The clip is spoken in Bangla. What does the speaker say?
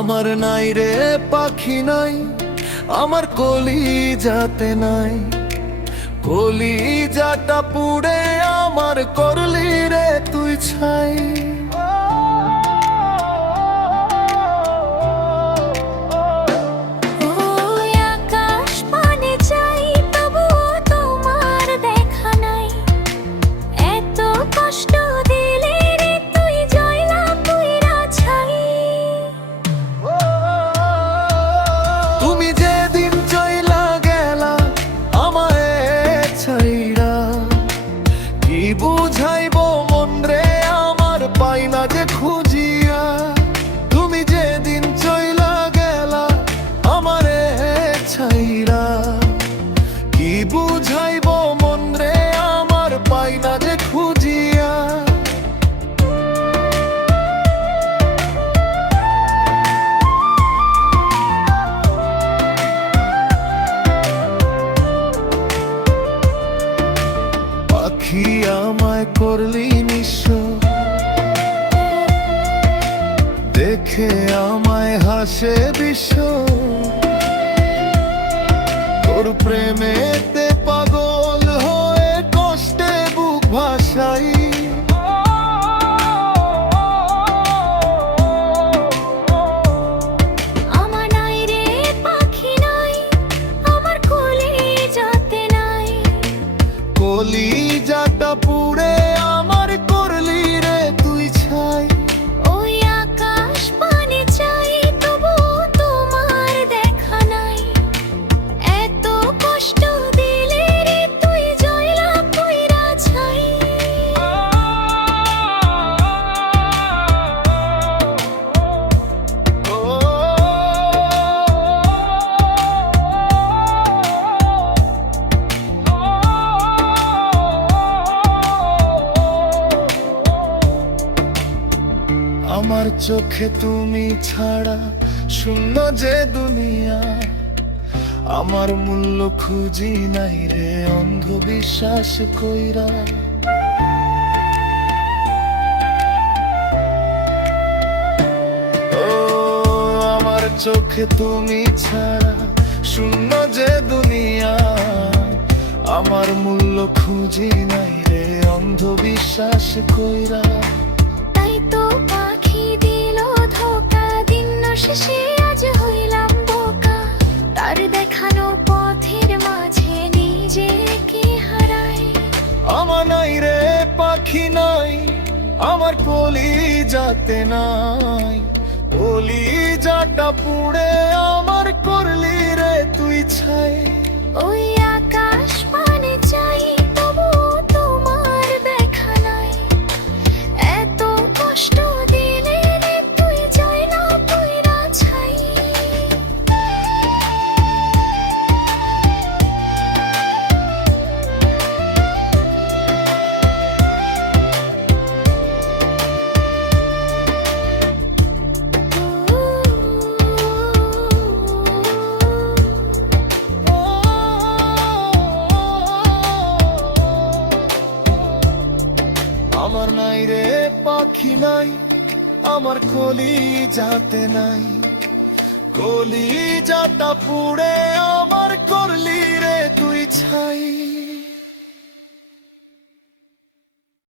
আমার নাই রে পাখি নাই, আমার কলিজাতে নাই। কলিজাটা পুড়ে আমার করলি রে তুই ছাই। বুঝাইব মন রে আমার পাই না যে খুঁজিয়া, তুমি যেদিন চইলা গেলা আমারে ছাইরা। কি বুঝাইব মন রে আমার পাই না যে খুঁজিয়া। পাখি আমায় করলি নিঃস্ব, দেখে আমায় হাসে বিশ্ব। তোর প্রেমেতে পাগল হয়ে কষ্টে বুক ভাসাই। আমার নাই রে পাখি নাই, আমার কলিজাতে নাই। কলিজাটা পুড়ে আমার করলি রে তুই ছাই। ওই আকাশ পানে চাই তবু তোমার দেখা নাই। এত কষ্ট দিলে রে তুই জয়লা কইরা ছাই। আমার চোখে তুমি ছাড়া শূন্য যে দুনিয়া। আমার মূল্য খুঁজি নাই রে অন্ধবিশ্বাস কইরা। ও আমার চোখে তুমি ছাড়া শূন্য যে দুনিয়া। আমার মূল্য খুঁজি নাই রে অন্ধবিশ্বাস কইরা। তাই তো পাখি দিল ধোকা, দিন শেষে আজ হইলাম বোকা। তার দেখানো পথের মাঝে নিজেকে হারাই। আমার নাই রে পাখি নাই, আমার কলিজাতে নাই। কলিজাটা পুড়ে আমার করলি রে তুই ছাই। ওই আকাশ পানে চাই তবু তোমার দেখা নাই। এত কষ্ট দিলে রে তুই জয়লা কইরা ছাই। আমার নাই রে পাখি নাই, আমার কলিজাতে নাই। কলিজাটা পুড়ে